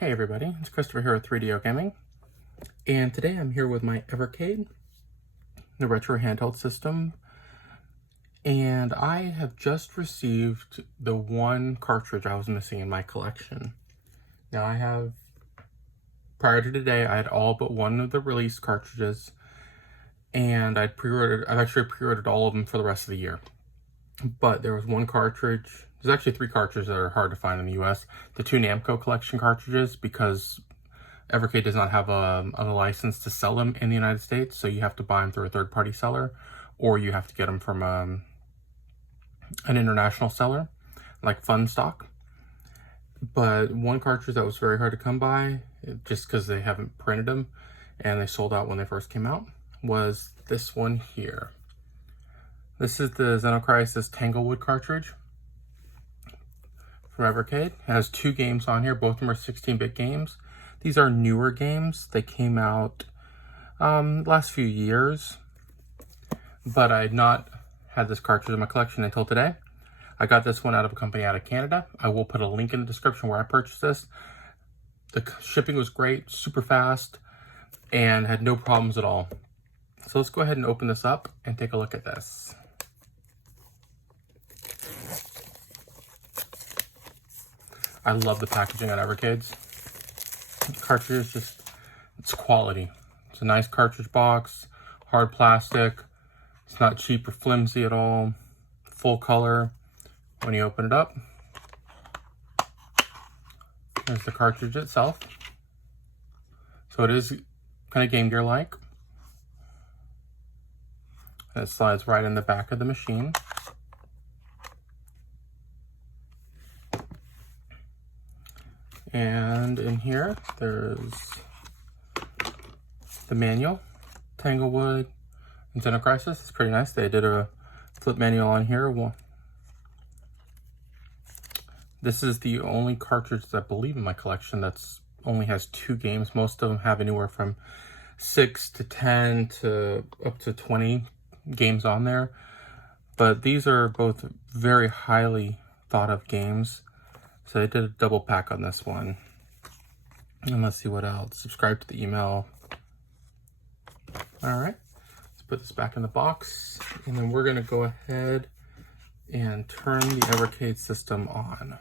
Hey everybody, it's Christopher here with 3DO Gaming, and today I'm here with my Evercade, the retro handheld system, and I have just received the one cartridge I was missing in my collection. Now prior to today, I had all but one of the release cartridges, and I've actually pre-ordered all of them for the rest of the year. But there was one cartridge. There's actually 3 cartridges that are hard to find in the US. The 2 Namco Collection cartridges, because Evercade does not have a license to sell them in the United States, so you have to buy them through a third-party seller, or you have to get them from an international seller, like Funstock. But one cartridge that was very hard to come by, just because they haven't printed them, and they sold out when they first came out, was this one here. This is the Xenocrisis Tanglewood cartridge from Evercade. It has 2 games on here. Both of them are 16-bit games. These are newer games. They came out last few years, but I had not had this cartridge in my collection until today. I got this one out of a company out of Canada. I will put a link in the description where I purchased this. The shipping was great, super fast, and had no problems at all. So let's go ahead and open this up and take a look at this. I love the packaging on Evercade's. Cartridge is it's quality. It's a nice cartridge box, hard plastic. It's not cheap or flimsy at all. Full color. When you open it up, there's the cartridge itself. So it is kind of Game Gear like. And it slides right in the back of the machine. And in here, there's the manual, Tanglewood, and Xenocrisis. It's pretty nice. They did a flip manual on here. This is the only cartridge that I believe in my collection that's only has 2 games. Most of them have anywhere from 6 to 10 to up to 20 games on there. But these are both very highly thought of games. So they did a double pack on this one. And let's see what else. Subscribe to the email. All right, let's put this back in the box. And then we're gonna go ahead and turn the Evercade system on.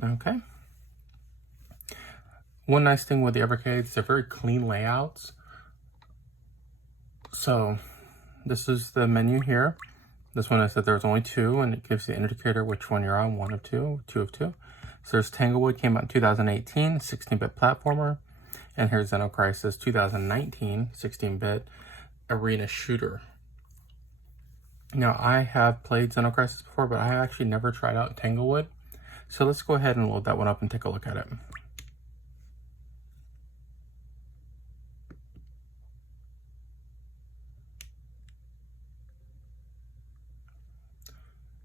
Okay. One nice thing with the Evercades, they're very clean layouts. So this is the menu here. This one I said there's only 2, and it gives the indicator which one you're on, 1 of 2, 2 of 2. So there's Tanglewood, came out in 2018, 16-bit platformer. And here's Xenocrisis 2019, 16-bit arena shooter. Now I have played Xenocrisis before, but I actually never tried out Tanglewood. So let's go ahead and load that one up and take a look at it.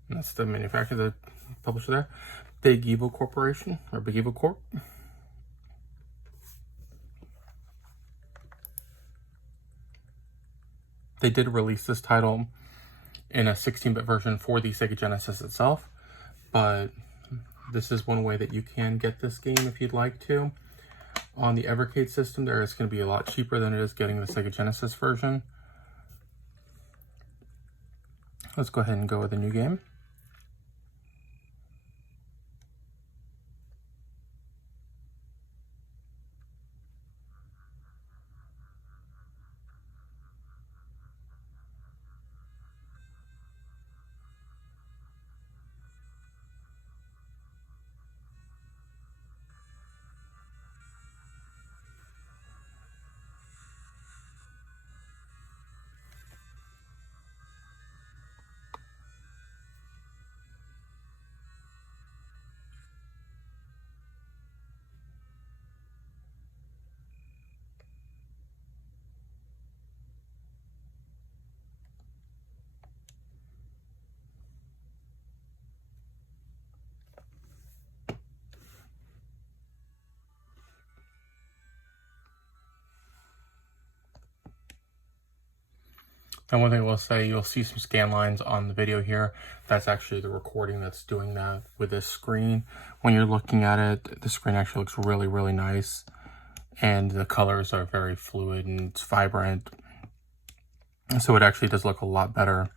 And that's the manufacturer, the publisher there. Big Evil Corporation, or Big Evil Corp. They did release this title in a 16-bit version for the Sega Genesis itself, but this is one way that you can get this game if you'd like to. On the Evercade system, there is going to be a lot cheaper than it is getting the Sega Genesis version. Let's go ahead and go with a new game. And one thing I will say, you'll see some scan lines on the video here. That's actually the recording that's doing that with this screen. When you're looking at it, the screen actually looks really, really nice. And the colors are very fluid and it's vibrant. So it actually does look a lot better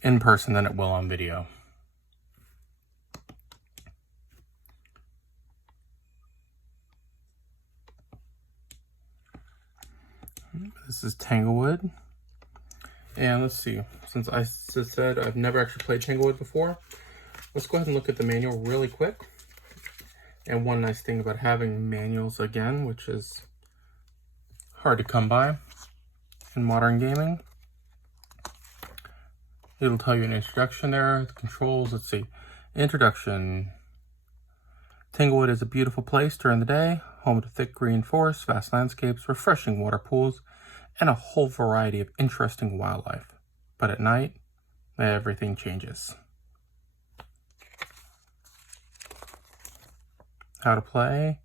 in person than it will on video. This is Tanglewood. And let's see, since I said I've never actually played Tanglewood before, let's go ahead and look at the manual really quick. And one nice thing about having manuals again, which is hard to come by in modern gaming, it'll tell you an introduction there, the controls, let's see. Introduction. Tanglewood is a beautiful place during the day, home to thick green forests, vast landscapes, refreshing water pools, and a whole variety of interesting wildlife. But at night, everything changes. How to play.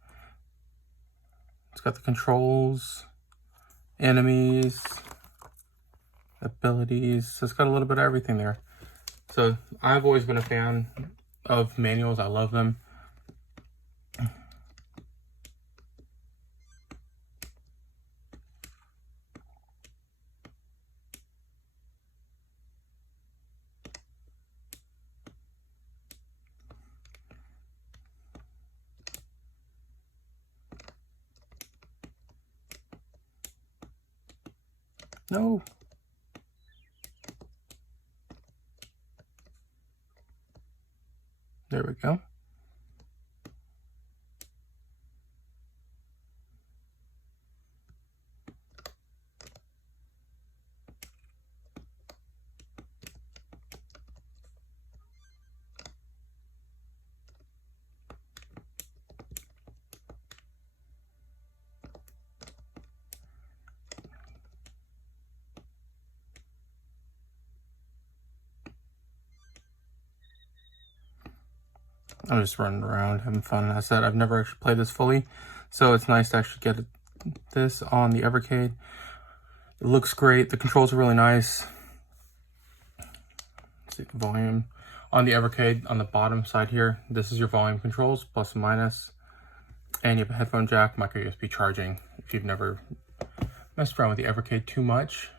It's got the controls, enemies, abilities. So it's got a little bit of everything there. So I've always been a fan of manuals. I love them. No. There we go. I'm just running around, having fun. As I said, I've never actually played this fully, so it's nice to actually get this on the Evercade. It looks great. The controls are really nice. Let's see the volume. On the Evercade, on the bottom side here, this is your volume controls, plus and minus. And you have a headphone jack, micro USB charging. If you've never messed around with the Evercade too much,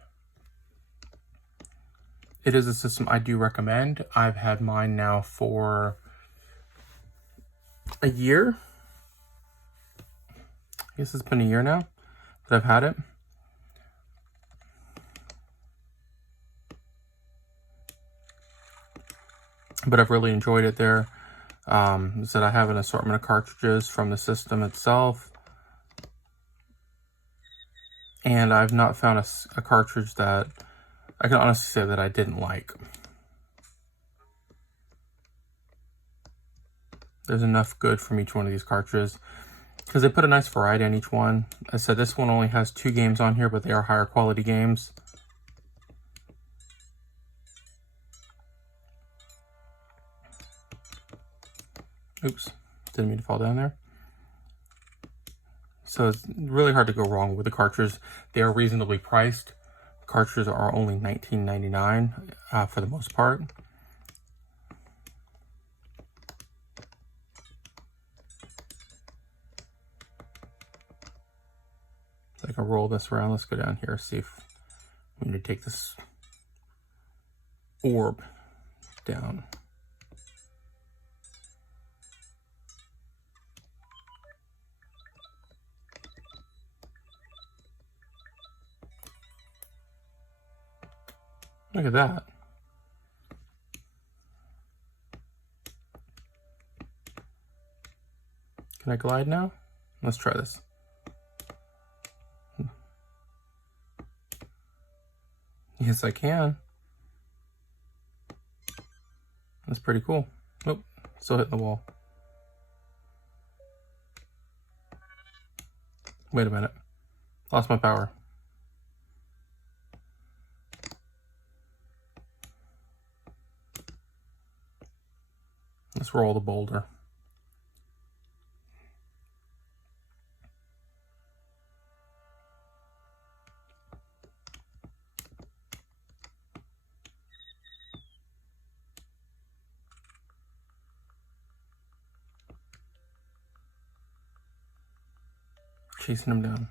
it is a system I do recommend. I've had mine now for a year. I guess it's been a year now that I've had it. But I've really enjoyed it there. So I have an assortment of cartridges from the system itself. And I've not found a cartridge that I can honestly say that I didn't like. There's enough good from each one of these cartridges because they put a nice variety on each one. I said this one only has 2 games on here, but they are higher quality games. Oops, didn't mean to fall down there. So it's really hard to go wrong with the cartridges. They are reasonably priced. Cartridges are only $19.99 for the most part. I can roll this around. Let's go down here, see if we need to take this orb down. Look at that. Can I glide now? Let's try this. Yes, I can. That's pretty cool. Oh, still hitting the wall. Wait a minute. Lost my power. Let's roll the boulder. chasing him down.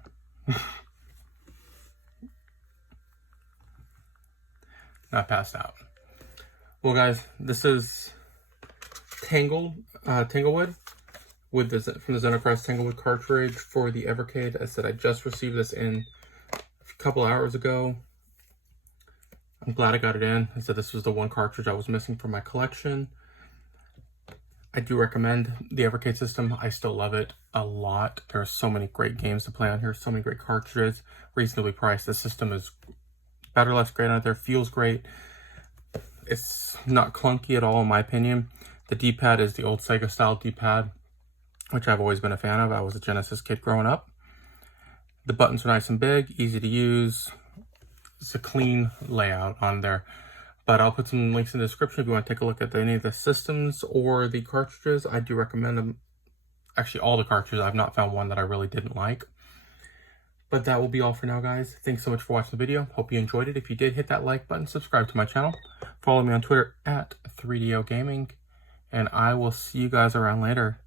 Not passed out. Well, guys, this is Tanglewood with from the Xenocrisis Tanglewood cartridge for the Evercade. I said I just received this in a couple hours ago. I'm glad I got it in. I said this was the one cartridge I was missing from my collection. I do recommend the Evercade system. I still love it a lot. There are so many great games to play on here, so many great cartridges, reasonably priced. The system is better, less great out there, feels great. It's not clunky at all, in my opinion. The D-pad is the old Sega style D-pad, which I've always been a fan of. I was a Genesis kid growing up. The buttons are nice and big, easy to use. It's a clean layout on there. But I'll put some links in the description if you want to take a look at any of the systems or the cartridges. I do recommend them. Actually, all the cartridges. I've not found one that I really didn't like. But that will be all for now, guys. Thanks so much for watching the video. Hope you enjoyed it. If you did, hit that like button, subscribe to my channel. Follow me on Twitter at 3DO Gaming. And I will see you guys around later.